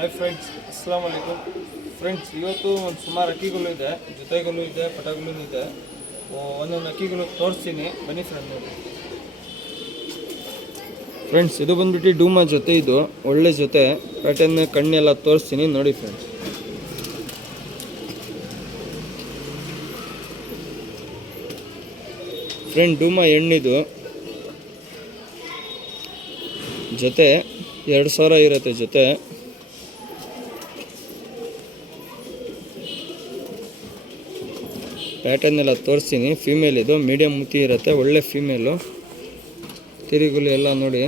Hi friends, ಅಸ್ಸಲಾಮ್ ವಲೈಕುಮ್. Friends, ಇವತ್ತು ಒಂದು ಸುಮಾರು ಅಕ್ಕಿಗಳು ಇದೆ, ಜೊತೆಗಳು ಇದೆ, ಪಟಗಳು ಇದೆ. ಒಂದೊಂದು ಅಕ್ಕಿಗಳು ತೋರಿಸ್ತೀನಿ, ಬನ್ನಿ ಫ್ರೆಂಡ್ ನೋಡಿ. ಫ್ರೆಂಡ್ಸ್, ಇದು ಬಂದ್ಬಿಟ್ಟು ಡೂಮಾ ಜೊತೆ, ಇದು ಒಳ್ಳೆ ಜೊತೆ. ಪ್ಯಾಟರ್ನ್ ಕಣ್ಣೆಲ್ಲ ತೋರಿಸ್ತೀನಿ ನೋಡಿ ಫ್ರೆಂಡ್ಸ್. ಫ್ರೆಂಡ್, ಡೂಮಾ ಹೆಣ್ಣಿದು ಜೊತೆ 2000 ಇರುತ್ತೆ ಜೊತೆ. ಪ್ಯಾಟರ್ನ್ ಎಲ್ಲ ತೋರಿಸ್ತೀನಿ. ಫೀಮೇಲ್ ಇದು, ಮೀಡಿಯಮ್ ಮುತಿ ಇರುತ್ತೆ, ಒಳ್ಳೆ ಫೀಮೇಲು. ತಿರುಗುಲು ಎಲ್ಲ ನೋಡಿ.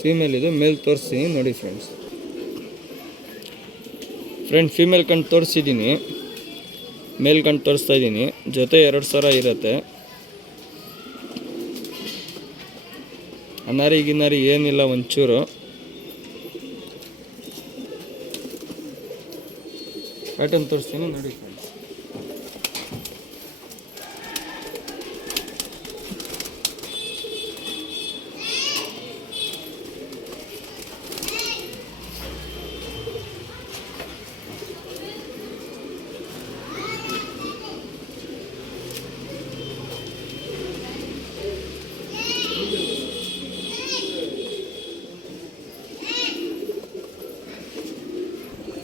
ಫೀಮೇಲ್ ಇದು, ಮೇಲ್ ತೋರಿಸ್ತೀನಿ ನೋಡಿ ಫ್ರೆಂಡ್ಸ್. ಫ್ರೆಂಡ್, ಫೀಮೇಲ್ ಕಣ್ಣು ತೋರಿಸಿದ್ದೀನಿ, ಮೇಲ್ ಕಣ್ಣು ತೋರಿಸ್ತಾ ಇದ್ದೀನಿ. ಜೊತೆ 2000 ಇರುತ್ತೆ. ಅನಾರಿ ಗಿನಾರಿ ಏನಿಲ್ಲ, ಒಂಚೂರು. ಪ್ಯಾಟರ್ನ್ ತೋರಿಸ್ತೀನಿ ನೋಡಿ ಫ್ರೆಂಡ್ಸ್.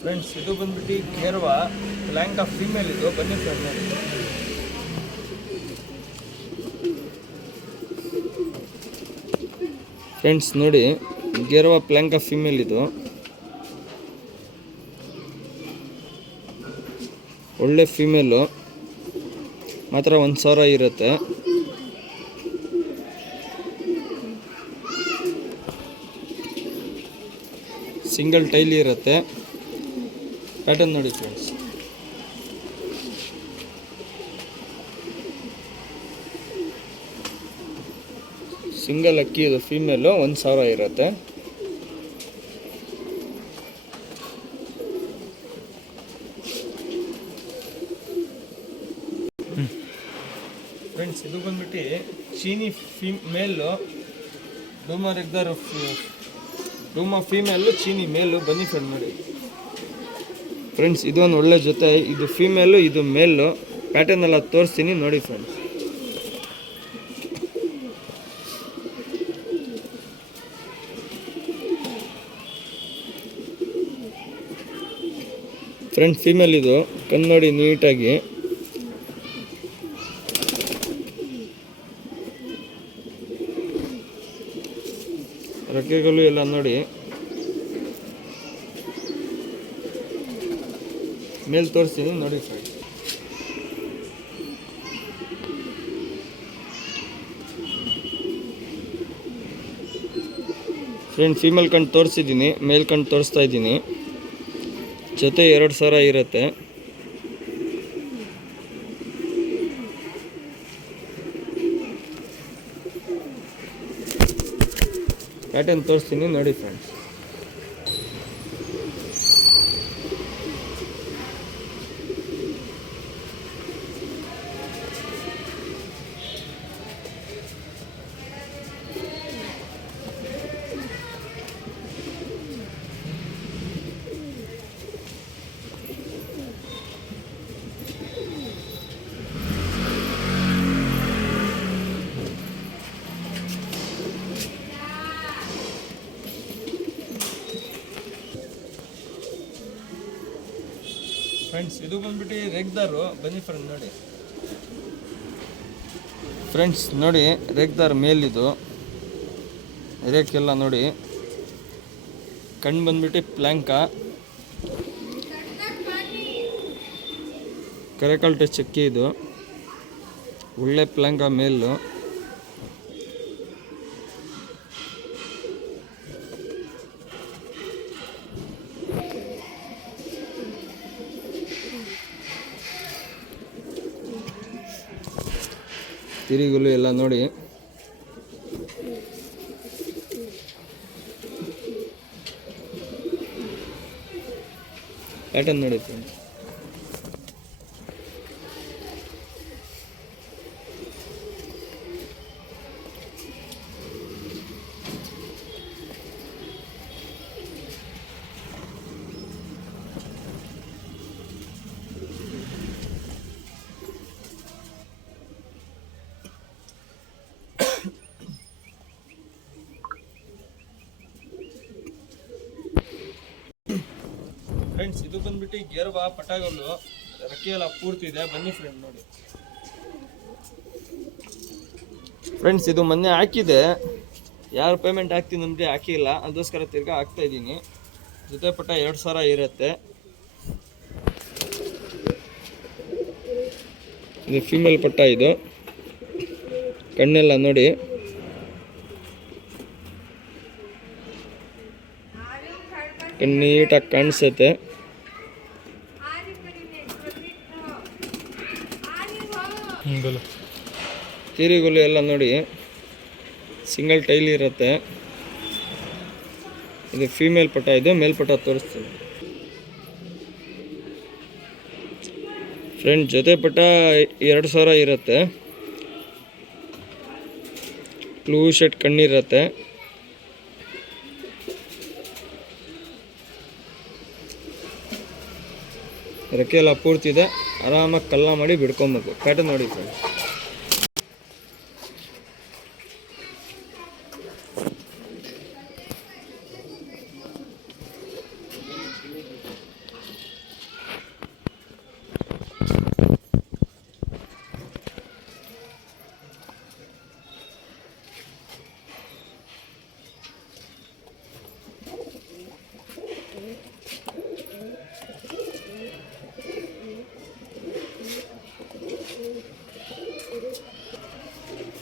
ಫ್ರೆಂಡ್ಸ್, ಇದು ಬಂದ್ಬಿಟ್ಟು ಕೇರ್ವಾ ಪ್ಲ್ಯಾಂಕಾ ಫೀಮೇಲ್ ಇದು. ಬನ್ನಿ ಫ್ರೆಂಡ್ ನೋಡಿ. ಫ್ರೆಂಡ್ಸ್ ನೋಡಿ, ಗೇರ್ವಾ ಪ್ಲ್ಯಾಂಕಾ ಫೀಮೇಲ್ ಇದು. ಒಳ್ಳೆ ಫೀಮೇಲು, ಮಾತ್ರ 1000 ಇರುತ್ತೆ. ಸಿಂಗಲ್ ಟೈಲಿ ಇರುತ್ತೆ. ಪ್ಯಾಟರ್ನ್ ನೋಡಿ ಫ್ರೆಂಡ್ಸ್. ಸಿಂಗಲ್ ಅಕ್ಕಿ ಇದು, ಫೀಮೇಲು, 1000 ಇರುತ್ತೆ. ಫ್ರೆಂಡ್ಸ್, ಇದು ಬಂದ್ಬಿಟ್ಟು ಚೀನಿ ಮೇಲು, ಡೂಮಾ ರೆಗ್ದಾರ್ ಡೂಮಾ ಫೀಮೇಲು, ಚೀನಿ ಮೇಲು. ಬನ್ನಿ ಫ್ರೆಂಡ್ ನೋಡಿ. ಫ್ರೆಂಡ್ಸ್, ಇದೊಂದು ಒಳ್ಳೆ ಜೊತೆ. ಇದು ಫೀಮೇಲು, ಇದು ಮೇಲು. ಪ್ಯಾಟರ್ನ್ ಎಲ್ಲ ತೋರಿಸ್ತೀನಿ ನೋಡಿ ಫ್ರೆಂಡ್ಸ್. ಫ್ರೆಂಡ್, ಫೀಮೇಲ್ ಇದು, ಕಣ್ಣು ನೋಡಿ ನೀಟಾಗಿ. ರೆಕ್ಕೆಗಳು ಎಲ್ಲ ನೋಡಿ. ಮೇಲ್ ತೋರಿಸ್ತೀನಿ ನೋಡಿ ಫ್ರೆಂಡ್ಸ್. ಫ್ರೆಂಡ್, ಫೀಮೇಲ್ ಕಣ್ಣು ತೋರಿಸಿದ್ದೀನಿ, ಮೇಲ್ ಕಣ್ಣು ತೋರಿಸ್ತಾ ಇದ್ದೀನಿ. ಜೊತೆ 2000 ಇರುತ್ತೆ. ಪ್ಯಾಟರ್ನ್ ತೋರಿಸ್ತೀನಿ ನೋಡಿ ಫ್ರೆಂಡ್ಸ್. ಫ್ರೆಂಡ್ಸ್, ಇದು ಬಂದ್ಬಿಟ್ಟು ರೇಗ್ದಾರು. ಬನ್ನಿ ಫ್ರೆಂಡ್ ನೋಡಿ. ಫ್ರೆಂಡ್ಸ್ ನೋಡಿ, ರೇಗ್ದಾರ್ ಮೇಲಿದು. ರೇಕೆಲ್ಲ ನೋಡಿ. ಕಣ್ಣು ಬಂದ್ಬಿಟ್ಟು ಪ್ಲ್ಯಾಂಕಾ, ಕರೆಕಲ್ ಟಚ್ ಅಕ್ಕಿ ಇದು. ಒಳ್ಳೆ ಪ್ಲ್ಯಾಂಕಾ ಮೇಲು. ತಿರುಗುಲು ಎಲ್ಲ ನೋಡಿ. ಪ್ಯಾಟರ್ನ್ ನೋಡಿ ಫ್ರೆಂಡ್ಸ್. ಫ್ರೆಂಡ್ಸ್ ಇದು ಬಂದ್ಬಿಟ್ಟು ಗೇರ್ವಾ ಪಟಾಗಲ್ಲು ರೆಕ್ಕೆ ಎಲ್ಲ ಪೂರ್ತಿ ಇದೆ. ಬನ್ನಿ ಫ್ರೆಂಡ್ ನೋಡಿ. ಫ್ರೆಂಡ್ಸ್ ಇದು ಮೊನ್ನೆ ಹಾಕಿದೆ, ಯಾರು ಪೇಮೆಂಟ್ ಹಾಕ್ತೀನಿ ಅಂದರೆ ಹಾಕಿಲ್ಲ, ಅದಕ್ಕೋಸ್ಕರ ತಿರ್ಗಾ ಹಾಕ್ತಾ ಇದ್ದೀನಿ. ಜೊತೆ ಪಟ 2000 ಇರುತ್ತೆ. ಇದು ಫೀಮೇಲ್ ಪಟ್ಟ. ಇದು ಕಣ್ಣೆಲ್ಲ ನೋಡಿ, ನೀಟಾಗಿ ಕಾಣಿಸುತ್ತೆ. ತೀರಿಗುಲು ಎಲ್ಲ ನೋಡಿ ಸಿಂಗಲ್ ಟೈಲ್ ಇರುತ್ತೆ. ಇದು ಫೀಮೇಲ್ ಪಟ. ಇದು ಮೇಲ್ಪಟ ತೋರಿಸ್ತೀನಿ ಫ್ರೆಂಡ್. ಜೊತೆ ಪಟ 2000 ಇರುತ್ತೆ. ಬ್ಲೂ ಶರ್ಟ್ ಕಣ್ಣಿರುತ್ತೆ. ರೆಕ್ಕೆ ಎಲ್ಲ ಪೂರ್ತಿ ಇದೆ. ಆರಾಮಾಗಿ ಕಲ್ಲ ಮಾಡಿ ಬಿಡ್ಕೊಬೇಕು. ಪ್ಯಾಟರ್ನ್ ನೋಡಿ ಫ್ರೆಂಡ್.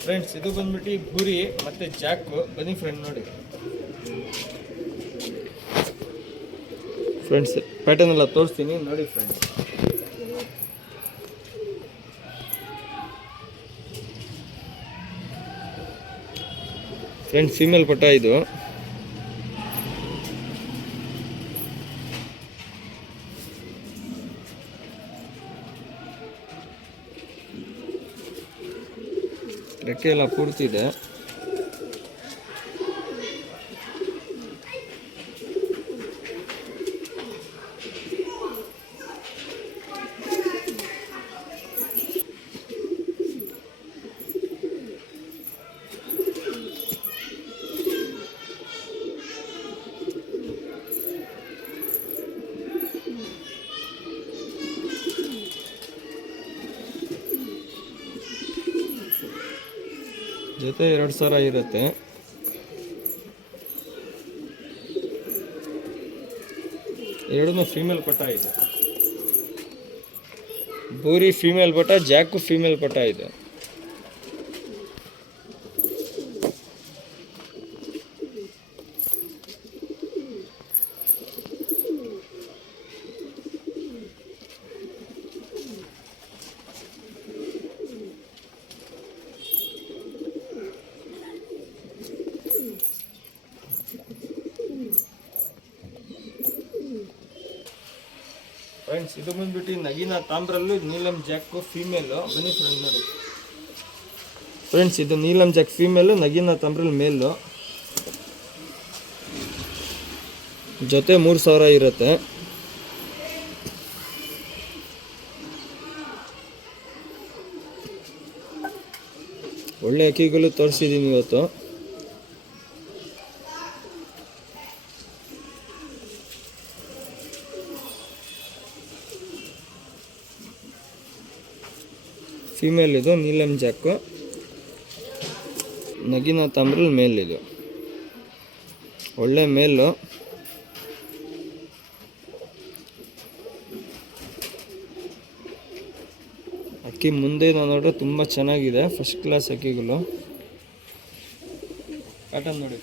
ಫ್ರೆಂಡ್ಸ್ ಇದು ಬಂದ್ಬಿಟ್ಟು ಗುರಿ ಮತ್ತೆ ಜಾಕು. ಬನ್ನಿ ಫ್ರೆಂಡ್ ನೋಡಿ. ಫ್ರೆಂಡ್ಸ್ ಪ್ಯಾಟರ್ನ್ ಎಲ್ಲ ತೋರಿಸ್ತೀನಿ ನೋಡಿ ಫ್ರೆಂಡ್ಸ್. ಫ್ರೆಂಡ್ಸ್ ಫೀಮೇಲ್ ಪಟ ಇದು. ರೆಕ್ಕೆ ಎಲ್ಲ ಪೂರ್ತಿ ಇದೆ. ಜೊತೆ 2000 ಇರುತ್ತೆ. ಎರಡೂ ಫೀಮೇಲ್ ಪಟ ಇದೆ. ಬೂರಿ ಫೀಮೇಲ್ ಪಟ, ಜಾಕು ಫೀಮೇಲ್ ಪಟ ಇದೆ. ಫ್ರೆಂಡ್ಸ್ ಇದು ಬಂದ್ಬಿಟ್ಟು ನಗೀನ ತಾಮ್ರಲ್ಲೂ ನೀಲಂ ಜಾಕು ಫೀಮೇಲು. ಬನ್ನಿ ಫ್ರೆಂಡ್ ನೋಡಿ. ಫ್ರೆಂಡ್ಸ್ ಇದು ನೀಲಂ ಜಾಕ್ ಫೀಮೇಲು, ನಗೀನ ತಾಮ್ರಲ್ಲಿ ಮೇಲು. ಜೊತೆ 3000 ಇರುತ್ತೆ. ಒಳ್ಳೆ ಅಕ್ಕಿಗಳು ತೋರಿಸಿದ್ದೀನಿ ಇವತ್ತು. ಫೀಮೇಲ್ ಇದು ನೀಲಂ ಜಾಕು, ನಗೀನ ತಾಮ್ರಲ್ಲಿ ಮೇಲಿದು. ಒಳ್ಳೆ ಮೇಲು. ಅಕ್ಕಿ ಮುಂದೆ ನೋಡಿದ್ರೆ ತುಂಬ ಚೆನ್ನಾಗಿದೆ. ಫಸ್ಟ್ ಕ್ಲಾಸ್ ಅಕ್ಕಿಗಳು. ಪ್ಯಾಟರ್ನ್ ನೋಡಿ.